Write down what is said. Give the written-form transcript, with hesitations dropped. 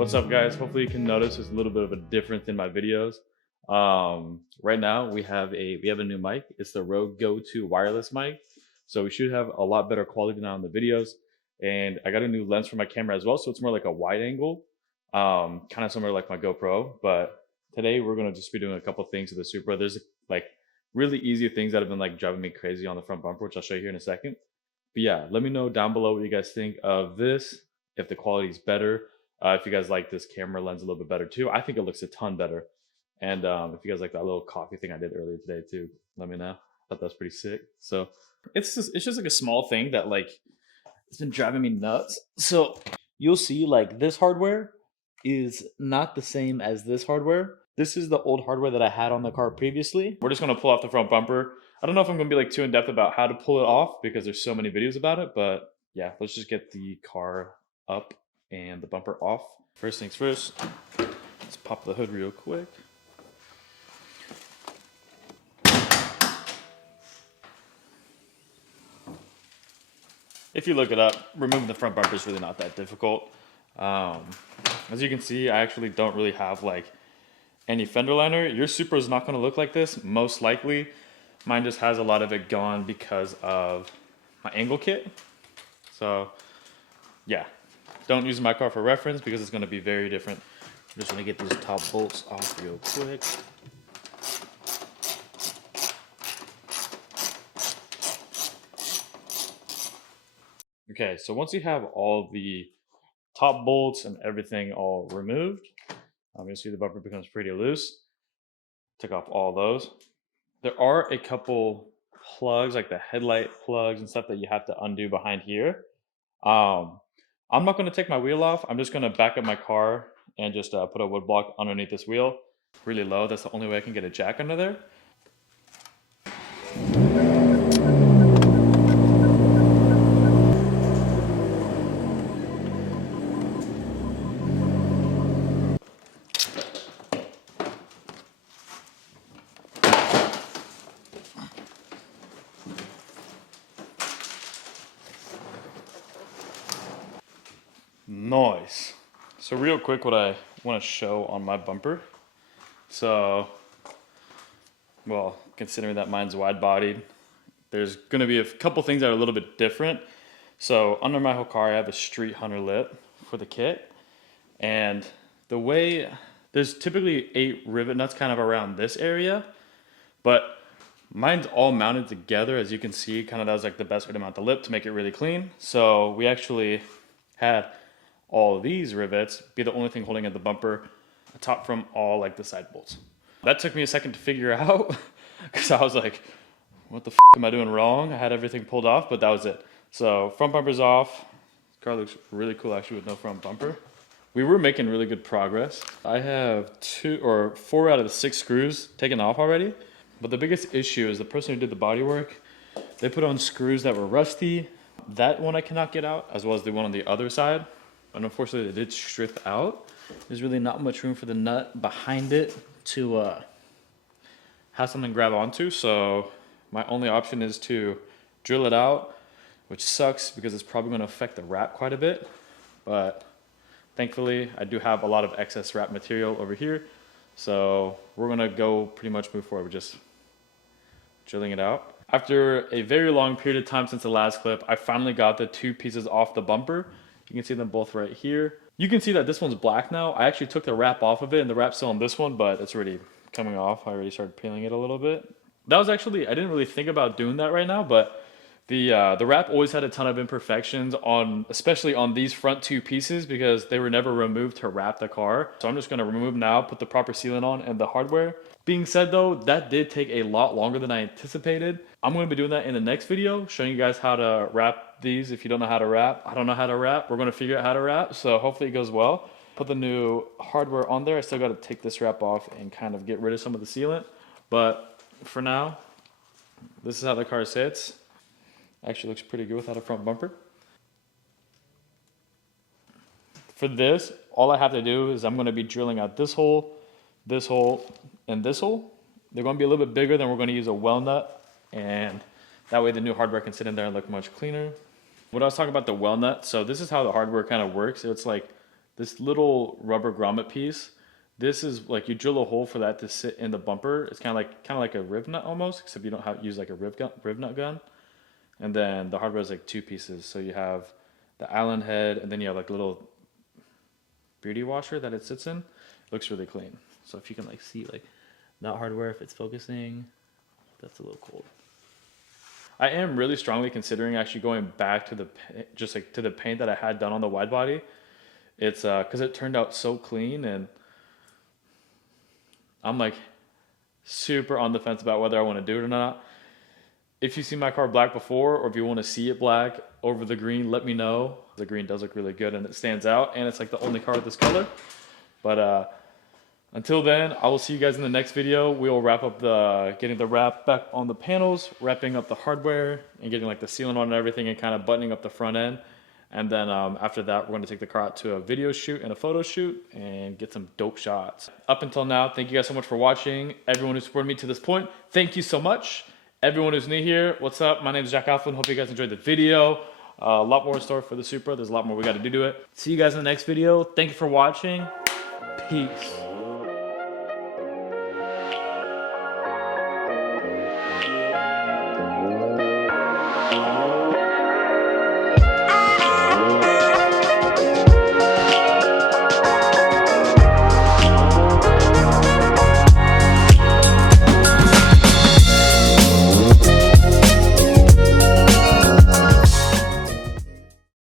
What's up, guys? Hopefully you can notice there's a little bit of a difference in my videos. Right now we have a new mic. It's the Rode Go 2 wireless mic, so we should have a lot better quality now in the videos. And I got a new lens for my camera as well, so it's more like a wide angle, kind of similar like my GoPro. But today we're gonna just be doing a couple things to the Supra. There's like really easy things that have been like driving me crazy on the front bumper, which I'll show you here in a second. But yeah, let me know down below what you guys think of this, if the quality is better. If you guys like this camera lens a little bit better too. I think it looks a ton better. And if you guys like that little coffee thing I did earlier today too, let me know. I thought that was pretty sick. So it's just like a small thing that like it's been driving me nuts. So you'll see like this hardware is not the same as this hardware. This is the old hardware that I had on the car previously. We're just gonna pull off the front bumper. I don't know if I'm gonna be like too in depth about how to pull it off because there's so many videos about it, but yeah, let's just get the car up and the bumper off. First things first, let's pop the hood real quick. If you look it up, removing the front bumper is really not that difficult. As you can see, I actually don't really have like any fender liner. Your Supra is not going to look like this, most likely. Mine just has a lot of it gone because of my angle kit. So yeah, don't use my car for reference because it's going to be very different. I'm just going to get these top bolts off real quick. Okay, so once you have all the top bolts and everything all removed, you'll see the bumper becomes pretty loose. Took off all those. There are a couple plugs, like the headlight plugs and stuff that you have to undo behind here. I'm not going to take my wheel off. I'm just going to back up my car and just put a wood block underneath this wheel really low. That's the only way I can get a jack under there. Nice. So real quick, what I want to show on my bumper. So, well, considering that mine's wide bodied, there's going to be a couple things that are a little bit different. So under my whole car, I have a Street Hunter lip for the kit. And the way, there's typically 8 rivet nuts kind of around this area, but mine's all mounted together. As you can see, kind of that was like the best way to mount the lip to make it really clean. So we actually had all of these rivets be the only thing holding at the bumper, apart from all like the side bolts. That took me a second to figure out because I was like, what the f am I doing wrong? I had everything pulled off, but that was it. So front bumper's off. Car looks really cool actually with no front bumper. We were making really good progress. I have 4 out of the 6 screws taken off already. But the biggest issue is the person who did the body work, they put on screws that were rusty. That one I cannot get out, as well as the one on the other side. And unfortunately, they did strip out. There's really not much room for the nut behind it to have something grab onto. So my only option is to drill it out, which sucks because it's probably going to affect the wrap quite a bit. But thankfully, I do have a lot of excess wrap material over here. So we're going to go pretty much move forward with just drilling it out. After a very long period of time since the last clip, I finally got the 2 pieces off the bumper. You can see them both right here. You can see that this one's black now. I actually took the wrap off of it, and the wrap's still on this one, but it's already coming off. I already started peeling it a little bit. That was actually, I didn't really think about doing that right now, but the wrap always had a ton of imperfections on, especially on these front 2 pieces because they were never removed to wrap the car. So I'm just gonna remove them now, put the proper sealant on and the hardware. Being said though, that did take a lot longer than I anticipated. I'm gonna be doing that in the next video, showing you guys how to wrap these if you don't know how to wrap. I don't know how to wrap. We're gonna figure out how to wrap, so hopefully it goes well. Put the new hardware on there. I still gotta take this wrap off and kind of get rid of some of the sealant. But for now, this is how the car sits. Actually looks pretty good without a front bumper. For this, all I have to do is I'm going to be drilling out this hole, and this hole. They're going to be a little bit bigger, then we're going to use a well nut, and that way the new hardware can sit in there and look much cleaner. What I was talking about the well nut, so this is how the hardware kind of works. It's like this little rubber grommet piece, this is like you drill a hole for that to sit in the bumper. It's kind of like a riv nut almost, except you don't have use like a riv nut gun. And then the hardware is like two pieces. So you have the Allen head, and then you have like a little beauty washer that it sits in. It looks really clean. So if you can like see like that hardware, if it's focusing, that's a little cold. I am really strongly considering actually going back to the to the paint that I had done on the wide body. It's because it turned out so clean, and I'm like super on the fence about whether I want to do it or not. If you see my car black before, or if you want to see it black over the green, let me know. The green does look really good and it stands out, and it's like the only car with this color. But until then, I will see you guys in the next video. We'll wrap up getting the wrap back on the panels, wrapping up the hardware, and getting like the sealant on and everything, and kind of buttoning up the front end. And then after that, we're going to take the car out to a video shoot and a photo shoot and get some dope shots. Up until now, thank you guys so much for watching. Everyone who supported me to this point, thank you so much. Everyone who's new here, what's up? My name is jackalflen. Hope you guys enjoyed the video. A lot more in store for the Supra. There's a lot more we got to do to it. See you guys in the next video. Thank you for watching. Peace.